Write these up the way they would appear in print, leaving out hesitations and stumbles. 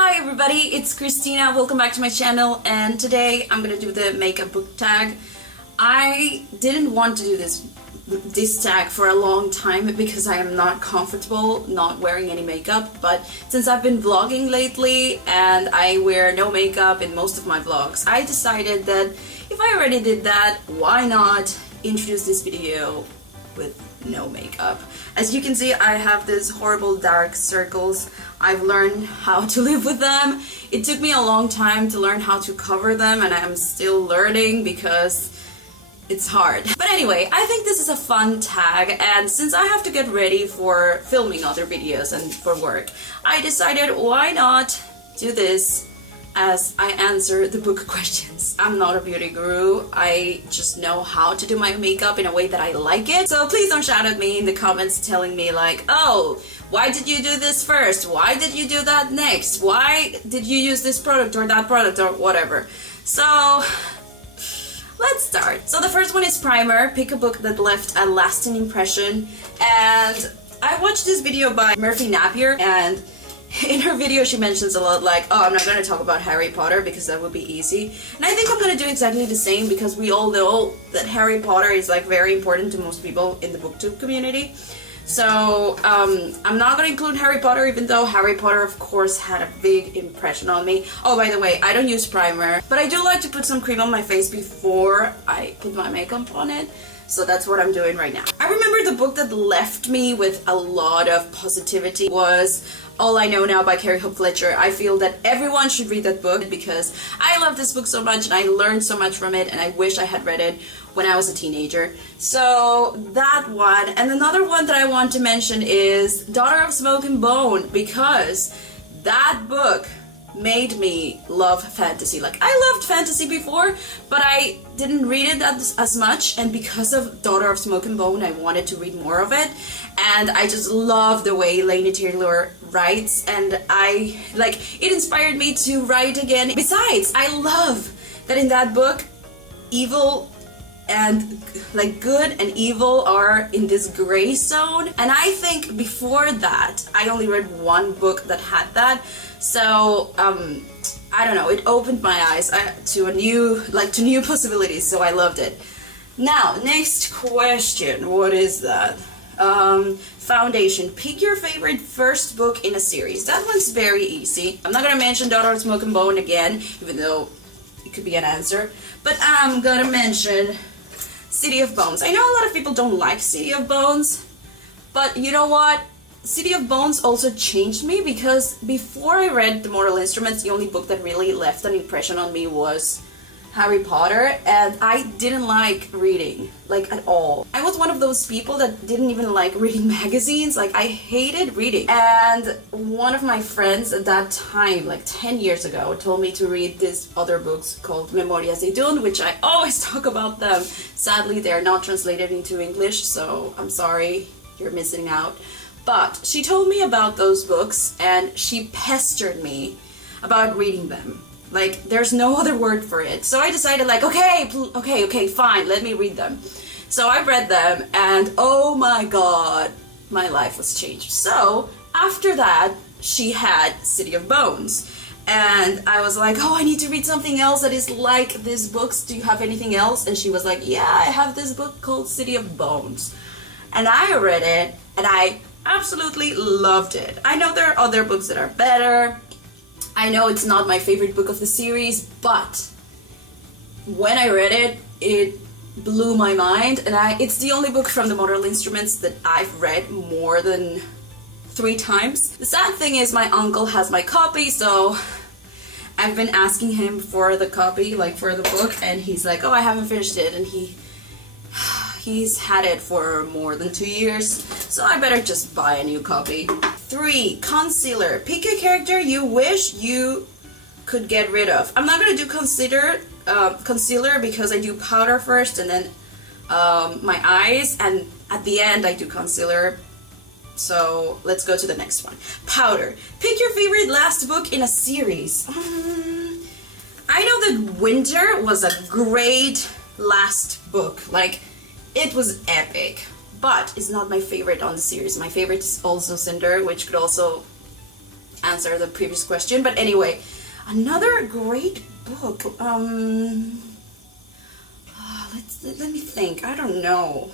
Hi everybody, it's Christina. Welcome back to my channel, and today I'm gonna do the makeup book tag. I didn't want to do this tag for a long time because I am not comfortable not wearing any makeup, but since I've been vlogging lately and I wear no makeup in most of my vlogs, I decided that if I already did that, why not introduce this video with no makeup. As you can see, I have these horrible dark circles. I've learned how to live with them. It took me a long time to learn how to cover them, and I'm still learning because it's hard. But anyway, I think this is a fun tag, and since I have to get ready for filming other videos and for work, I decided why not do this as I answer the book questions. I'm not a beauty guru, I just know how to do my makeup in a way that I like it. So please don't shout at me in the comments telling me like, oh, why did you do this first? Why did you do that next? Why did you use this product or that product or whatever? So let's start. So the first one is primer. Pick a book that left a lasting impression. And I watched this video by Murphy Napier, and in her video she mentions a lot like, oh, I'm not going to talk about Harry Potter because that would be easy. And I think I'm going to do exactly the same because we all know that Harry Potter is like very important to most people in the booktube community. So I'm not going to include Harry Potter, even though Harry Potter of course had a big impression on me. Oh, by the way, I don't use primer, but I do like to put some cream on my face before I put my makeup on it. So that's what I'm doing right now. I remember the book that left me with a lot of positivity was All I Know Now by Carrie Hope Fletcher. I feel that everyone should read that book because I love this book so much and I learned so much from it, and I wish I had read it when I was a teenager. So that one. And another one that I want to mention is Daughter of Smoke and Bone, because that book made me love fantasy. Like, I loved fantasy before, but I didn't read it as much, and because of Daughter of Smoke and Bone I wanted to read more of it, and I just love the way Laini Taylor writes, and it inspired me to write again. Besides, I love that in that book evil and like good and evil are in this gray zone, and I think before that I only read one book that had that. So I don't know, it opened my eyes to new possibilities, so I loved it. Now, next question, what is that? Foundation. Pick your favorite first book in a series. That one's very easy. I'm not gonna mention Daughter of Smoke and Bone again, even though it could be an answer, but I'm gonna mention City of Bones. I know a lot of people don't like City of Bones, but you know what? City of Bones also changed me, because before I read The Mortal Instruments, the only book that really left an impression on me was Harry Potter, and I didn't like reading, like, at all. I was one of those people that didn't even like reading magazines. Like, I hated reading. And one of my friends at that time, like 10 years ago, told me to read these other books called Memorias de Dune, which I always talk about them. Sadly, they're not translated into English, so I'm sorry, you're missing out. But she told me about those books, and she pestered me about reading them. Like, there's no other word for it. So I decided, like, okay, fine, let me read them. So I read them, and oh my god, my life was changed. So after that, she had City of Bones, and I was like, oh, I need to read something else that is like these books. Do you have anything else? And she was like, yeah, I have this book called City of Bones. And I read it, and I absolutely loved it. I know there are other books that are better. I know it's not my favorite book of the series, but when I read it, it blew my mind, and it's the only book from the Mortal Instruments that I've read more than 3 times. The sad thing is my uncle has my copy, so I've been asking him for the copy, like for the book, and he's like, oh, I haven't finished it, and he's had it for more than 2 years, so I better just buy a new copy. 3. Concealer. Pick a character you wish you could get rid of. I'm not gonna do concealer because I do powder first and then my eyes, and at the end I do concealer. So let's go to the next one. Powder. Pick your favorite last book in a series. I know that Winter was a great last book. Like, it was epic, but it's not my favorite on the series. My favorite is also Cinder, which could also answer the previous question. But anyway, another great book. Let me think. I don't know.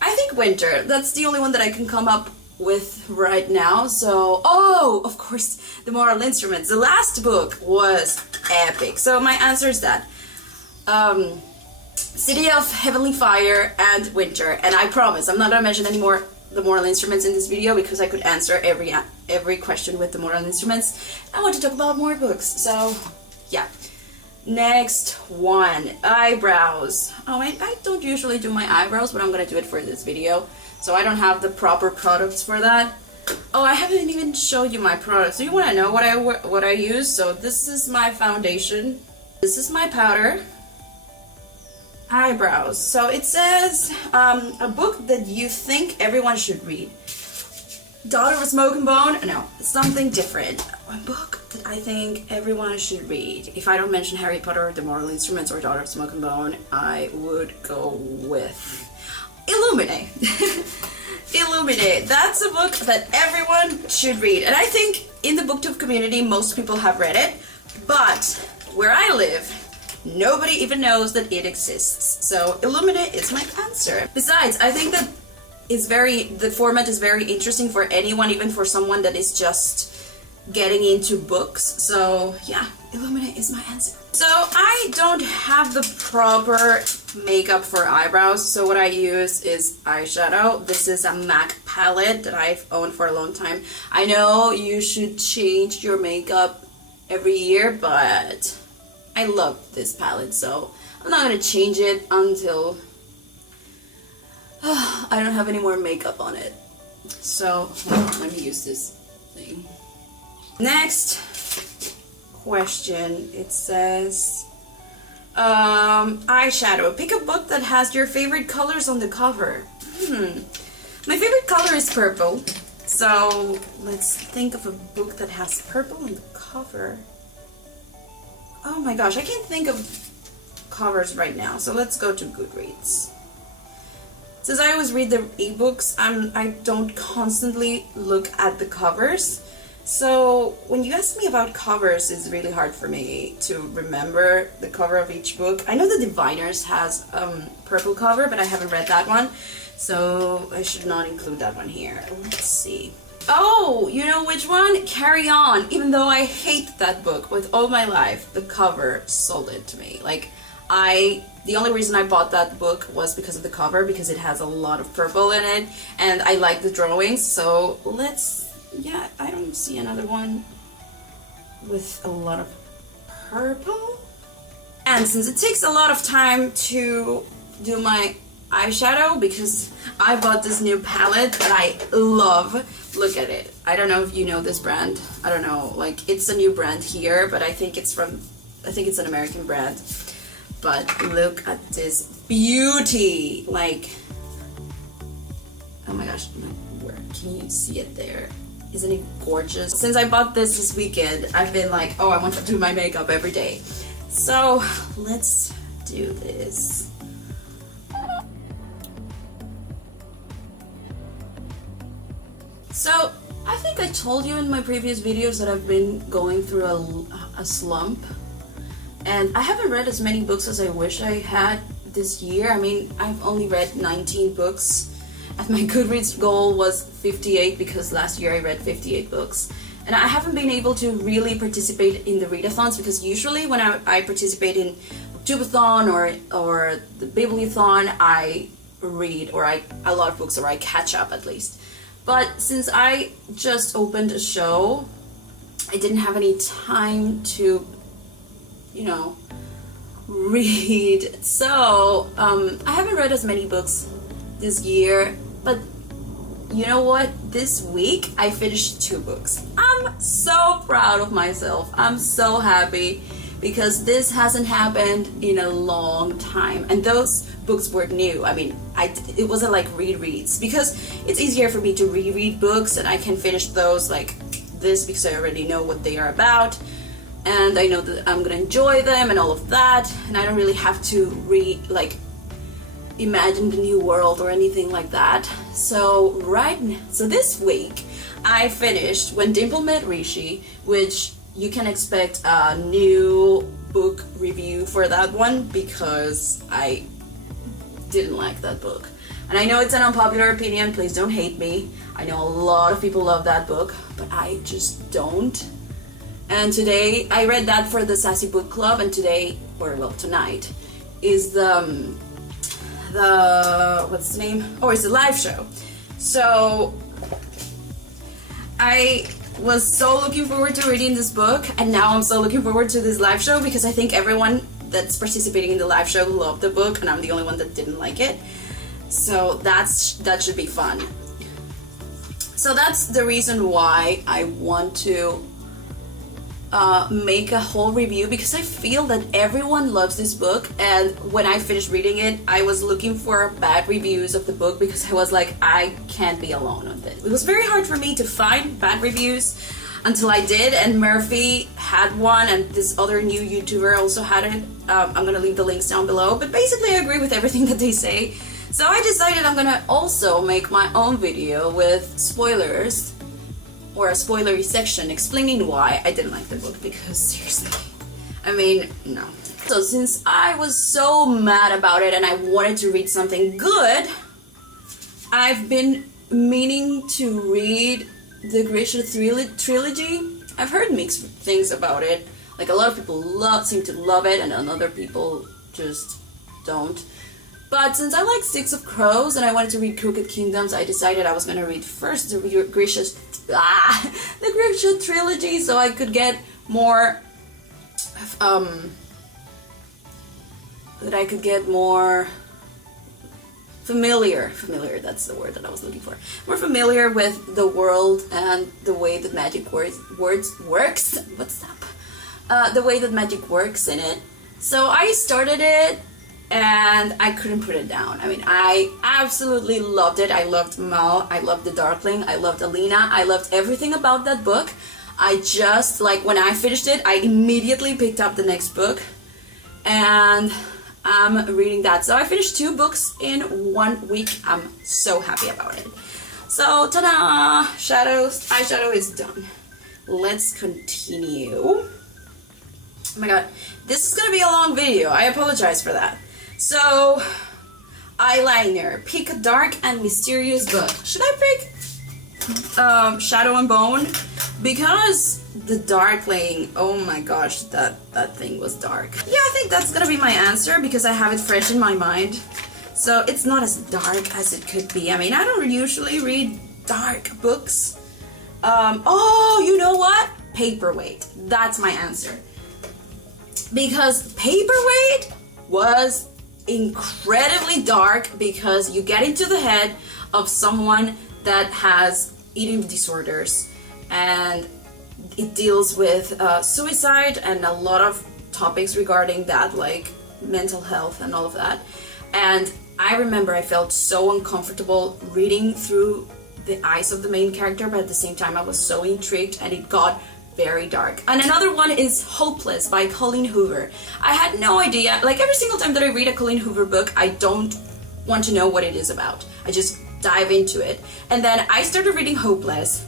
I think Winter. That's the only one that I can come up with right now. So, oh, of course, The Moral Instruments. The last book was epic. So my answer is that. City of Heavenly Fire and Winter. And I promise I'm not gonna mention any more The Moral Instruments in this video because I could answer every question with The Moral Instruments. I want to talk about more books. So, yeah. Next one, eyebrows. Oh, I don't usually do my eyebrows, but I'm gonna do it for this video. So I don't have the proper products for that. Oh, I haven't even showed you my products. Do you want to know what I use? So this is my foundation. This is my powder. Eyebrows. So it says a book that you think everyone should read. Daughter of Smoke and Bone? No, something different. A book that I think everyone should read. If I don't mention Harry Potter, The Moral Instruments, or Daughter of Smoke and Bone, I would go with Illuminate. Illuminate. That's a book that everyone should read. And I think in the booktube community, most people have read it. But where I live, nobody even knows that it exists. So Illuminate is my answer. Besides, I think that the format is very interesting for anyone, even for someone that is just getting into books. So yeah, Illuminate is my answer. So I don't have the proper makeup for eyebrows, so what I use is eyeshadow. This is a MAC palette that I've owned for a long time. I know you should change your makeup every year, but I love this palette, so I'm not gonna change it until I don't have any more makeup on it. So hold on, let me use this thing. Next question, it says eyeshadow. Pick a book that has your favorite colors on the cover. My favorite color is purple, so let's think of a book that has purple on the cover. Oh my gosh, I can't think of covers right now, so let's go to Goodreads. Since I always read the ebooks, I don't constantly look at the covers. So when you ask me about covers, it's really hard for me to remember the cover of each book. I know the Diviners has purple cover, but I haven't read that one, so I should not include that one here. Let's see. Oh, you know which one? Carry On. Even though I hate that book with all my life, the cover sold it to me. Like, the only reason I bought that book was because of the cover, because it has a lot of purple in it, and I like the drawings, so yeah, I don't see another one with a lot of purple. And since it takes a lot of time to do my eyeshadow, because I bought this new palette that I love. Look at it. I don't know if you know this brand. I don't know, like, it's a new brand here, but I think it's an American brand. But look at this beauty. Like, oh my gosh, where can you see it there? Isn't it gorgeous? Since I bought this weekend, I've been like, oh, I want to do my makeup every day. So let's do this. So I think I told you in my previous videos that I've been going through a slump, and I haven't read as many books as I wish I had this year. I mean, I've only read 19 books, and my Goodreads goal was 58 because last year I read 58 books. And I haven't been able to really participate in the readathons, because usually when I participate in Booktubeathon or the Bibliothon, I read a lot of books, or I catch up at least. But since I just opened a show, I didn't have any time to, you know, read. So I haven't read as many books this year, but you know what? This week I finished 2 books. I'm so proud of myself. I'm so happy, because this hasn't happened in a long time, and those books were new. I mean, it wasn't like rereads, because it's easier for me to reread books, and I can finish those like this because I already know what they are about, and I know that I'm gonna enjoy them and all of that, and I don't really have to imagine the new world or anything like that. So this week I finished When Dimple Met Rishi, which you can expect a new book review for that one because I didn't like that book. And I know it's an unpopular opinion, please don't hate me. I know a lot of people love that book, but I just don't. And today, I read that for the Sassy Book Club, and today, or well, tonight, is the what's the name? Oh, it's the live show. So, I was so looking forward to reading this book, and now I'm so looking forward to this live show because I think everyone that's participating in the live show loved the book, and I'm the only one that didn't like it. So that should be fun. So that's the reason why I want to make a whole review, because I feel that everyone loves this book, and when I finished reading it, I was looking for bad reviews of the book because I was like, I can't be alone on this. It was very hard for me to find bad reviews until I did, and Murphy had one, and this other new YouTuber also had it. I'm gonna leave the links down below, but basically I agree with everything that they say. So I decided I'm gonna also make my own video with spoilers, or a spoilery section explaining why I didn't like the book, because seriously, I mean, no. So since I was so mad about it and I wanted to read something good, I've been meaning to read the Grisha trilogy. I've heard mixed things about it. Like, a lot of people seem to love it, and other people just don't. But since I like Six of Crows and I wanted to read Crooked Kingdoms, I decided I was gonna read first the Grisha trilogy, so I could get more familiar, that's the word that I was looking for. More familiar with the world and the way that magic works. What's up? The way that magic works in it. So I started it, and I couldn't put it down. I mean, I absolutely loved it. I loved Mal, I loved the Darkling, I loved Alina, I loved everything about that book. I just, like, when I finished it, I immediately picked up the next book, and I'm reading that. So I finished 2 books in 1 week. I'm so happy about it. So, ta-da! Eyeshadow is done. Let's continue. Oh my god, this is gonna be a long video. I apologize for that. So, eyeliner. Pick a dark and mysterious book. Should I pick Shadow and Bone? Because the Darkling, oh my gosh, that thing was dark. Yeah, I think that's gonna be my answer because I have it fresh in my mind. So it's not as dark as it could be. I mean, I don't usually read dark books. Oh, you know what? Paperweight. That's my answer. Because Paperweight was incredibly dark, because you get into the head of someone that has eating disorders, and it deals with suicide and a lot of topics regarding that, like mental health and all of that. And I remember I felt so uncomfortable reading through the eyes of the main character, but at the same time I was so intrigued, and it got very dark. And another one is Hopeless by Colleen Hoover. I had no idea, like, every single time that I read a Colleen Hoover book, I don't want to know what it is about. I just dive into it. And then I started reading Hopeless,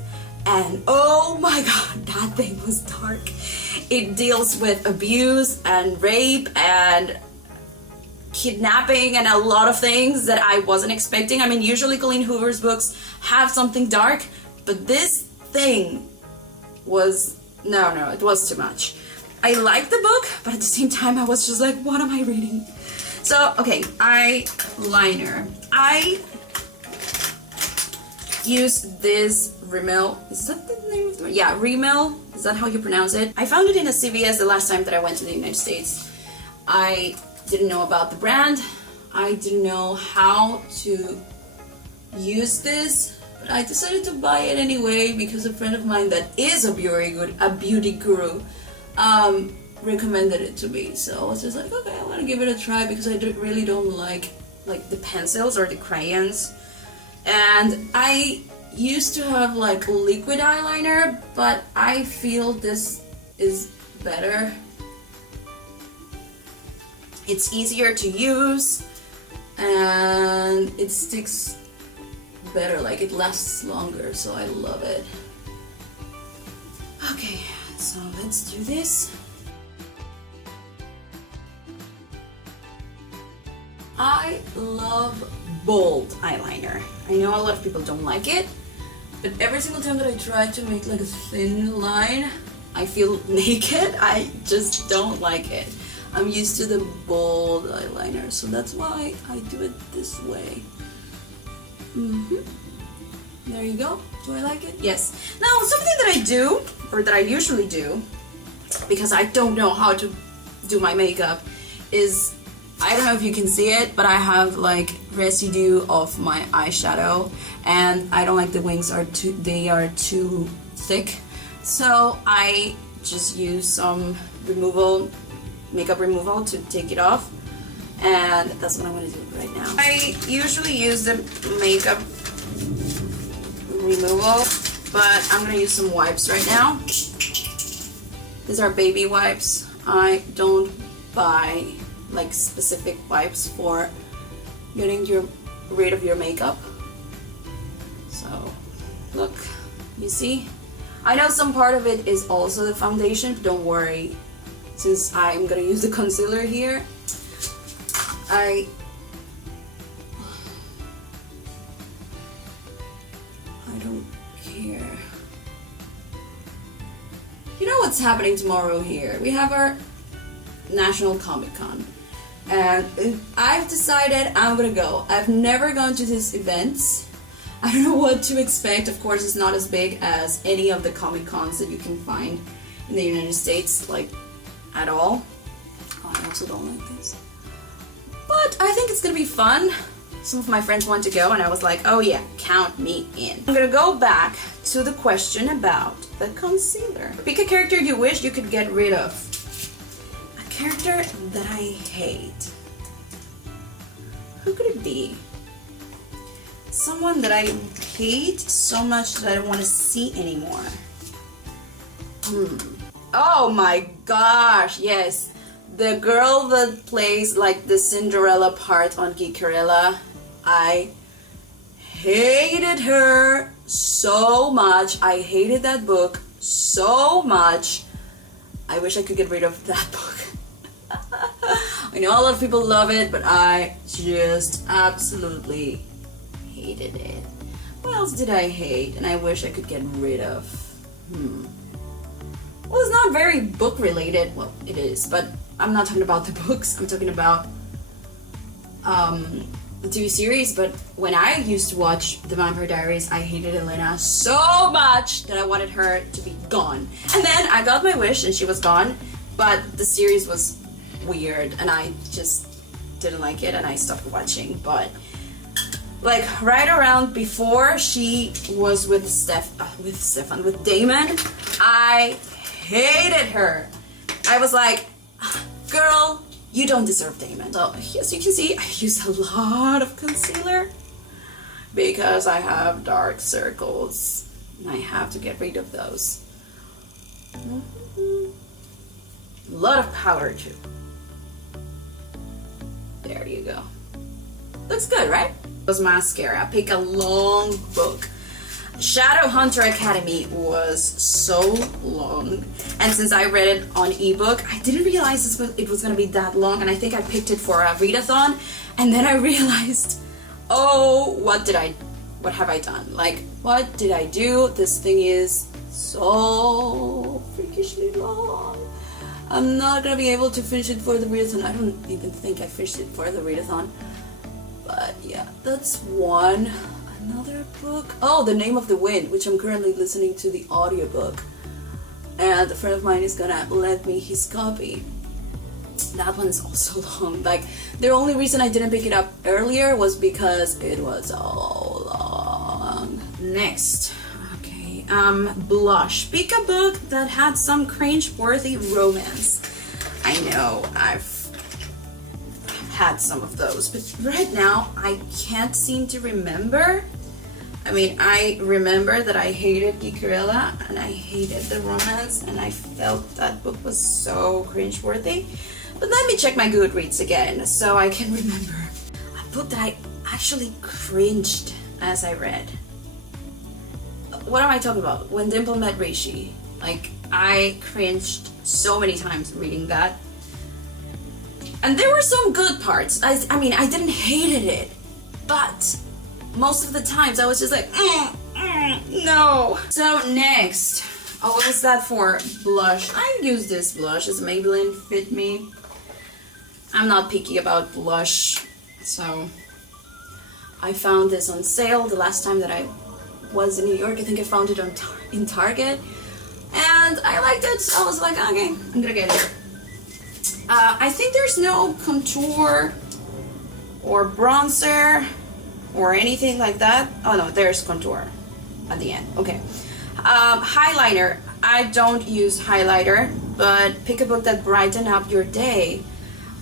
and oh my god, that thing was dark. It deals with abuse and rape and kidnapping and a lot of things that I wasn't expecting. I mean, usually Colleen Hoover's books have something dark, but this thing was, no, it was too much. I liked the book, but at the same time I was just like, what am I reading? So, okay, eyeliner. I use this Rimmel, is that the name of the, yeah, Rimmel, is that how you pronounce it? I found it in a CVS the last time that I went to the United States. I didn't know about the brand, I didn't know how to use this, but I decided to buy it anyway because a friend of mine that is a beauty guru recommended it to me. So I was just like, okay, I want to give it a try because I really don't like the pencils or the crayons. And I used to have like liquid eyeliner, but I feel this is better. It's easier to use and it sticks better, like it lasts longer, so I love it. So let's do this. I love bold eyeliner. I know a lot of people don't like it, but every single time that I try to make like a thin line, I feel naked. I just don't like it. I'm used to the bold eyeliner, so that's why I do it this way. There you go. Do I like it? Yes. Now, something that I do, or that I usually do, because I don't know how to do my makeup, is, I don't know if you can see it, but I have like residue of my eyeshadow, and I don't like the wings are too thick, so I just use some makeup removal to take it off, and that's what I'm gonna do right now. I usually use the makeup removal, but I'm gonna use some wipes right now. These are baby wipes. I don't buy like specific wipes for getting rid of your makeup. So look, you see? I know some part of it is also the foundation, but don't worry, since I'm gonna use the concealer here, I don't care. You know what's happening tomorrow here? We have our National Comic Con, and I've decided I'm gonna go. I've never gone to this event. I don't know what to expect. Of course, it's not as big as any of the Comic Cons that you can find in the United States, like, at all. Oh, I also don't like this. But I think it's gonna be fun. Some of my friends want to go, and I was like, oh yeah, count me in. I'm gonna go back to the question about the concealer. Pick a character you wish you could get rid of. A character that I hate. Who could it be? Someone that I hate so much that I don't want to see anymore. Oh my gosh, yes. The girl that plays like the Cinderella part on Geekerella, I hated her so much. I hated that book so much. I wish I could get rid of that book. I know a lot of people love it, but I just absolutely hated it. What else did I hate and I wish I could get rid of? Well, it's not very book related. Well, it is, but I'm not talking about the books. I'm talking about the TV series. But when I used to watch The Vampire Diaries, I hated Elena so much that I wanted her to be gone. And then I got my wish and she was gone, but the series was weird and I just didn't like it and I stopped watching. But like right around before she was with Damon, I hated her. I was like, girl, you don't deserve Damon. So as you can see, I use a lot of concealer because I have dark circles and I have to get rid of those. A lot of powder too. There you go. Looks good, right? It was mascara. Pick a long book. Shadowhunter Academy was so long, and since I read it on ebook, I didn't realize it was gonna be that long, and I think I picked it for a readathon, and then I realized, oh, what have I done? Like, what did I do? This thing is so freakishly long. I'm not gonna be able to finish it for the readathon. I don't even think I finished it for the readathon. But yeah, that's one. Another book. Oh, The Name of the Wind, which I'm currently listening to the audiobook. And a friend of mine is gonna lend me his copy. That one is also long. Like, the only reason I didn't pick it up earlier was because it was so long. Next. Okay. Blush. Pick a book that had some cringe-worthy romance. I know, I've had some of those, but right now I can't seem to remember. I mean, I remember that I hated Geekerella and I hated the romance and I felt that book was so cringe-worthy. But let me check my Goodreads again so I can remember a book that I actually cringed as I read. What am I talking about? When Dimple Met Rishi. Like, I cringed so many times reading that. And there were some good parts. I mean, I didn't hate it, but most of the times I was just like, no. So next, oh, what was that for? Blush. I use this blush. It's Maybelline Fit Me. I'm not picky about blush, so I found this on sale the last time that I was in New York. I think I found it in Target, and I liked it, so I was like, okay, I'm gonna get it. I think there's no contour or bronzer or anything like that. Oh no, there's contour at the end. Okay. Highliner. I don't use highlighter, but pick a book that brighten up your day.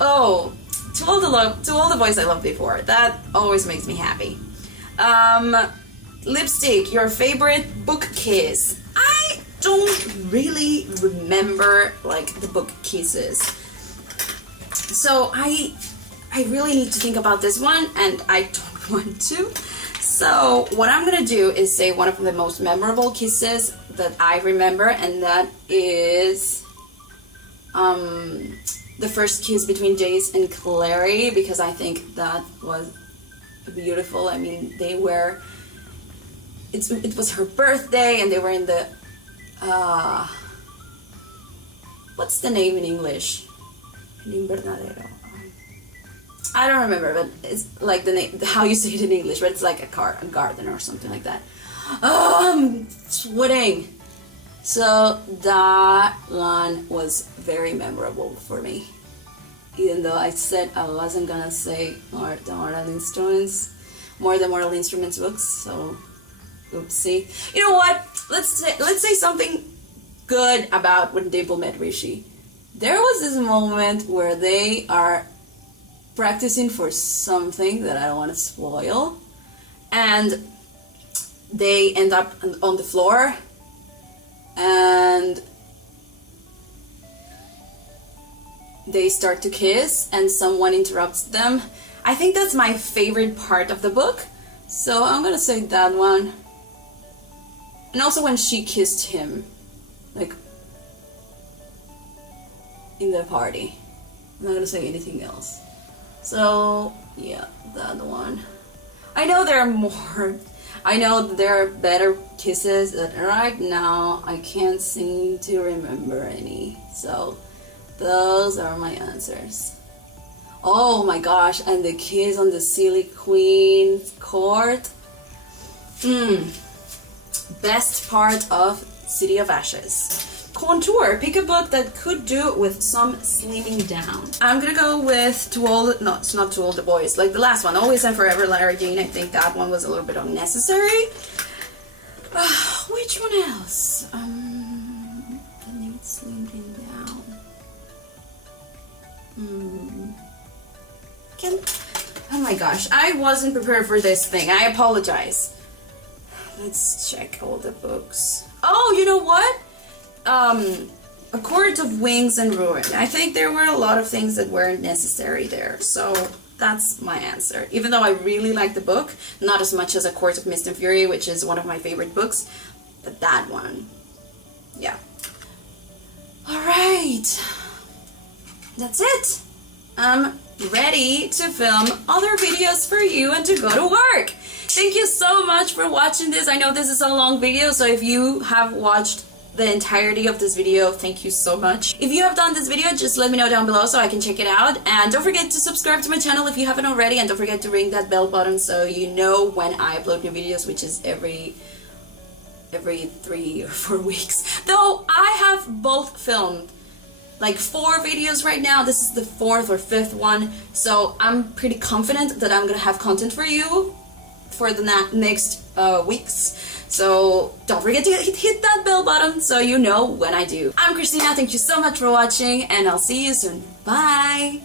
Oh, to all the boys I loved before. That always makes me happy. Lipstick. Your favorite book kiss. I don't really remember like the book kisses. So I really need to think about this one, and I don't want to. So what I'm gonna do is say one of the most memorable kisses that I remember, and that is the first kiss between Jace and Clary, because I think that was beautiful. I mean, they were, it was her birthday, and they were in the what's the name in English? I don't remember, but it's like the name, how you say it in English, but it's like a garden or something like that. Oh, I'm sweating. So that one was very memorable for me. Even though I said I wasn't gonna say more the Mortal Instruments books, so oopsie. You know what? Let's say something good about when Dimple met Rishi. There was this moment where they are practicing for something that I don't want to spoil, and they end up on the floor, and they start to kiss, and someone interrupts them. I think that's my favorite part of the book, so I'm gonna say that one. And also when she kissed him, like, in the party. I'm not gonna say anything else. So yeah, that one. I know there are more. I know there are better kisses, but right now I can't seem to remember any. So those are my answers. Oh my gosh, and the kiss on the Silly Queen's court. Best part of City of Ashes. Contour. Pick a book that could do with some slimming down. I'm gonna go with no, it's not To All the Boys, like the last one, Always and Forever, Lara Jean. I think that one was a little bit unnecessary. Which one else? That needs slimming down. Oh my gosh, I wasn't prepared for this thing. I apologize. Let's check all the books. Oh, you know what? A Court of Wings and Ruin. I think there were a lot of things that weren't necessary there, so that's my answer. Even though I really like the book, not as much as A Court of Mist and Fury, which is one of my favorite books, but that one, yeah. Alright, that's it. I'm ready to film other videos for you and to go to work. Thank you so much for watching this. I know this is a long video, so if you have watched the entirety of this video, thank you so much. If you have done this video, just let me know down below so I can check it out, and don't forget to subscribe to my channel if you haven't already, and don't forget to ring that bell button so you know when I upload new videos, which is every 3 or 4 weeks. Though I have both filmed like 4 videos right now. This is the 4th or 5th one, so I'm pretty confident that I'm gonna have content for you for the next weeks. So don't forget to hit that bell button so you know when I do. I'm Christina, thank you so much for watching, and I'll see you soon. Bye!